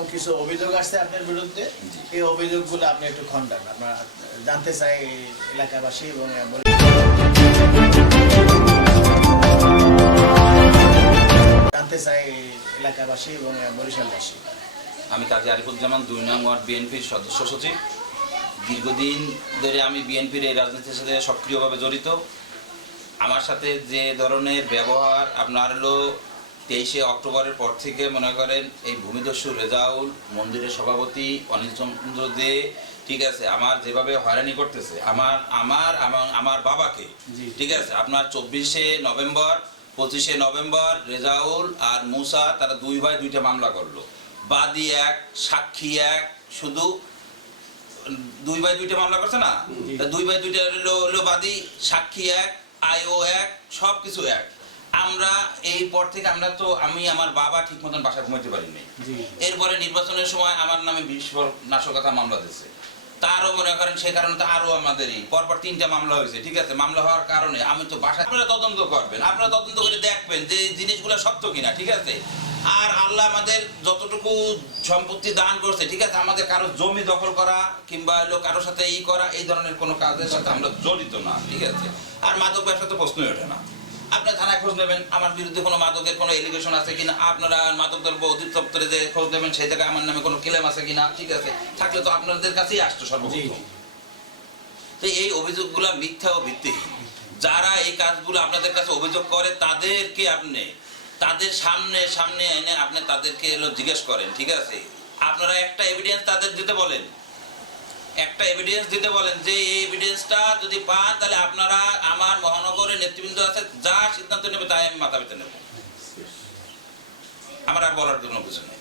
এবং কিছু অভিযোগ আসছে আপনার বিরুদ্ধে। এই অভিযোগগুলো আপনি একটু খণ্ডন। আমরা জানতে চাই এলাকাবাসী এবং জানতে চাই এলাকাবাসী এবং বরিশালবাসী। আমি কাজী আরিফুজ্জামান দুই নং ওয়ার্ড বিএনপির সদস্য সচিব। দীর্ঘদিন ধরে আমি বিএনপির এই রাজনীতির সাথে সক্রিয়ভাবে জড়িত। আমার সাথে যে ধরনের ব্যবহার আপনার হলো তেইশে অক্টোবরের পর থেকে মনে করেন এই ভূমিদস্যু রেজাউল মন্দিরের সভাপতি অনিল চন্দ্র দে ঠিক আছে আমার যেভাবে হয়রানি করতেছে আমার আমার এবং আমার বাবাকে ঠিক আছে আপনার চব্বিশে নভেম্বর পঁচিশে নভেম্বর রেজাউল আর মুসা তারা দুই ভাই দুইটা মামলা করল। বাদী এক সাক্ষী এক শুধু দুই ভাই দুইটা মামলা করছে না? দুই ভাই দুইটা বাদী সাক্ষী এক আইও এক সব কিছু এক। আমরা এই পর থেকে আমরা তো আমি আমার বাবা ঠিক মতন বাসা ঘুমাইতে পারিনি। এরপরে নির্বাচনের সময় আমার নামে বিস্ফোর নাশকতা মামলা দিচ্ছে তারও মনে করেন সে কারণে তো আরও আমাদেরই। পরপর তিনটা মামলা হয়েছে ঠিক আছে? মামলা হওয়ার কারণে আমি তো বাসা আপনারা তদন্ত করবেন। আপনারা তদন্ত করে দেখবেন যে জিনিসগুলো সত্য কিনা ঠিক আছে? আর আল্লাহ আমাদের যতটুকু সম্পত্তি দান করছে ঠিক আছে? আমাদের কারও জমি দখল করা কিংবা হলো কারোর সাথে ই করা এই ধরনের কোনো কাজের সাথে আমরা জড়িত না ঠিক আছে? আর মাদক ব্যবসা তো প্রশ্নই ওঠে না। আপনার থানায় খোঁজ নেবেন আমার বিরুদ্ধে কোনো মাদকের কোনো এলিগেশন আছে কিনা আপনারা মাদক দ্রব্য অধিদপ্তরে যে খোঁজ নেবেন সেই জায়গায় আমার নামে কোনো ক্লেম আছে কিনা ঠিক আছে? থাকলে তো আপনাদের কাছেই আসতো সর্বপ্রথম। তো এই অভিযোগগুলো মিথ্যা ও ভিত্তিহীন। যারা এই কাজগুলো আপনাদের কাছে অভিযোগ করে তাদেরকে আপনি তাদের সামনে সামনে এনে আপনি তাদেরকে এলো জিজ্ঞেস করেন ঠিক আছে? আপনারা একটা এভিডেন্স তাদের দিতে বলেন। একটা এভিডেন্স দিতে বলেন যে এই এভিডেন্সটা যদি পান তাহলে আপনারা আমার মহানগরের নেতৃবৃন্দ আছে যা সিদ্ধান্ত নেবে তাই আমি মাথা পেতে নেব আমার আর বলার জন্য কিছু নেই।